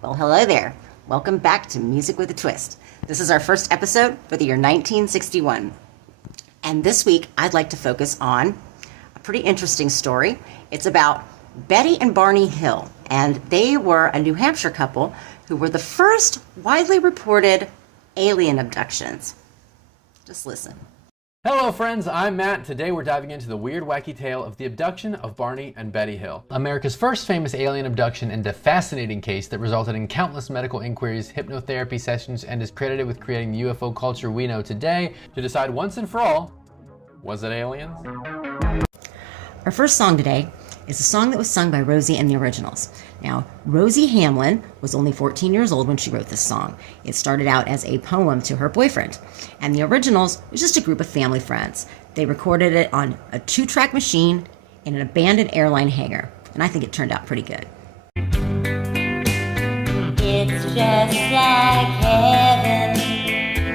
Well, hello there. Welcome back to Music with a Twist. This is our first episode for the year 1961. And this week, I'd like to focus on a pretty interesting story. It's about Betty and Barney Hill, and they were a New Hampshire couple who were the first widely reported alien abductions. Just listen. Hello friends, I'm Matt. Today we're diving into the weird, wacky tale of the abduction of Barney and Betty Hill. America's first famous alien abduction and a fascinating case that resulted in countless medical inquiries, hypnotherapy sessions, and is credited with creating the UFO culture we know today to decide once and for all, was it aliens? Our first song today is a song that was sung by Rosie and the Originals. Now, Rosie Hamlin was only 14 years old when she wrote this song. It started out as a poem to her boyfriend, and the Originals was just a group of family friends. They recorded it on a 2-track machine in an abandoned airline hangar, and I think it turned out pretty good. It's just like heaven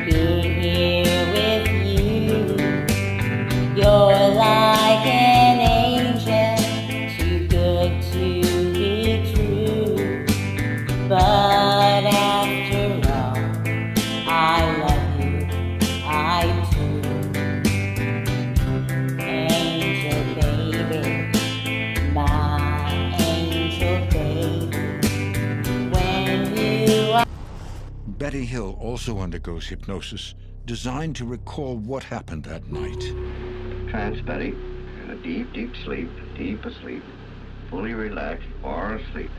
being here with you. You're like an angel, too good to be true. But after all, I love you, I do. Angel baby, my angel baby. When you are Betty Hill also undergoes hypnosis, designed to recall what happened that night. Trance, Betty, in a deep, deep sleep, deep asleep, fully relaxed or asleep.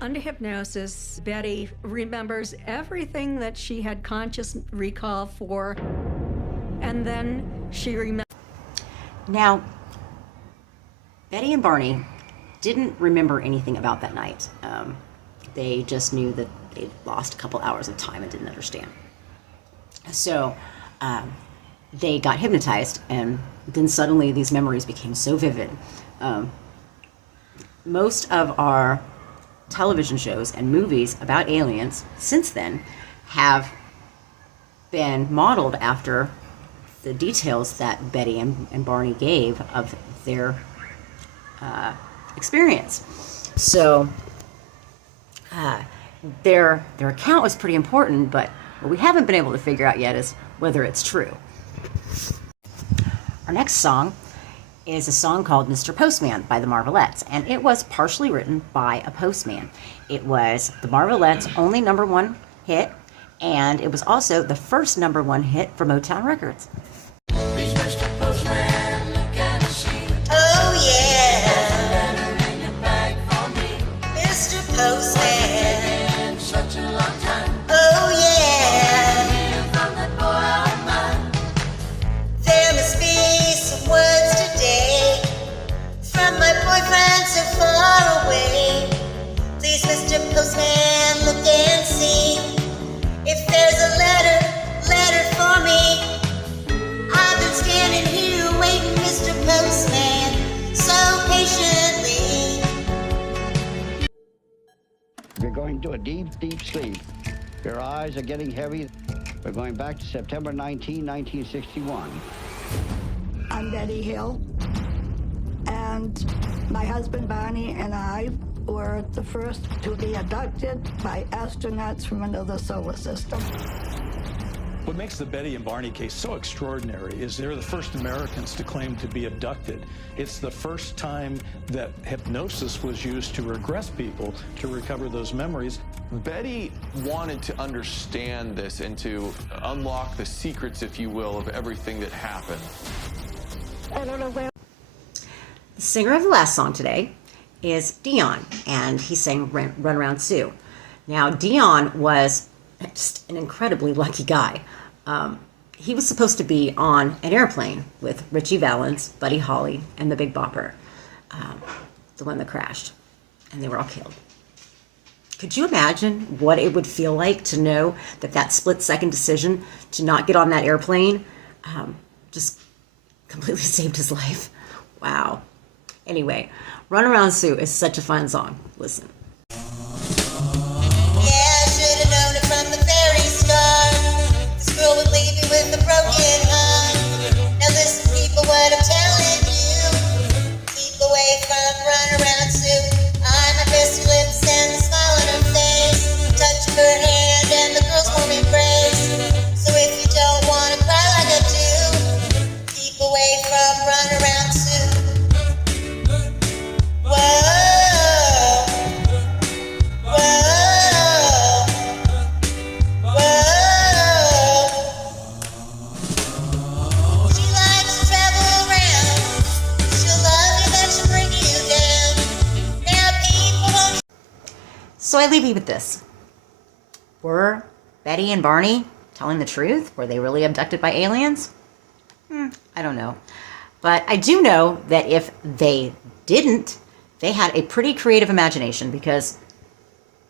Under hypnosis, Betty remembers everything that she had conscious recall for, and then she remembers. Now, Betty and Barney didn't remember anything about that night. They just knew that they'd lost a couple hours of time and didn't understand. So they got hypnotized, and then suddenly these memories became so vivid. Most of our television shows and movies about aliens since then have been modeled after the details that Betty and Barney gave of their experience. So their account was pretty important, but what we haven't been able to figure out yet is whether it's true. Our next song is a song called Mr. Postman by the Marvelettes, and it was partially written by a postman. It was the Marvelettes' only #1 hit, and it was also the first #1 hit for Motown Records. Oh yeah, Mr. Postman. Oh yeah, there must be some words today from my boyfriend so far away. Please, Mr. Postman, look and see if there's a letter for me. I've been standing here waiting, Mr. Postman, so patiently. You're going to a deep, deep sleep. Your eyes are getting heavy. We're going back to September 19, 1961. I'm Betty Hill, and my husband Barney and I were the first to be abducted by astronauts from another solar system. What makes the Betty and Barney case so extraordinary is they're the first Americans to claim to be abducted. It's the first time that hypnosis was used to regress people to recover those memories. Betty wanted to understand this and to unlock the secrets, if you will, of everything that happened. I don't know where. The singer of the last song today is Dion, and he sang Run Around Sue. Now, Dion was just an incredibly lucky guy. He was supposed to be on an airplane with Ritchie Valens, Buddy Holly, and the Big Bopper, the one that crashed, and they were all killed. Could you imagine what it would feel like to know that split-second decision to not get on that airplane just completely saved his life? Wow. Anyway, Run Around Sue is such a fun song. Listen. Yeah, I should have known it from the very start. This girl would leave you with a broken heart. Now listen, people, what I'm telling you. Keep away from Run Around Sue. I'm a crisp lips and a smile on her face. So I leave you with this. Were Betty and Barney telling the truth? Were they really abducted by aliens? I don't know. But I do know that if they didn't, they had a pretty creative imagination, because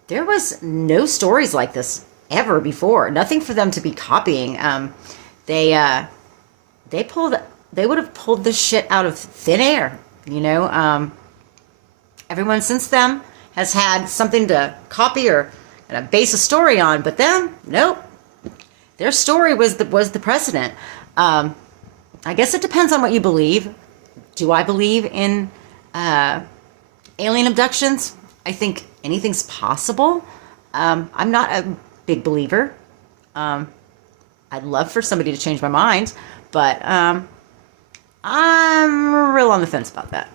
there was no stories like this ever before. Nothing for them to be copying. They would have pulled this shit out of thin air, you know. Everyone since then has had something to copy or base a story on, but them, nope. Their story was the precedent. I guess it depends on what you believe. Do I believe in alien abductions? I think anything's possible. I'm not a big believer. I'd love for somebody to change my mind, but I'm real on the fence about that.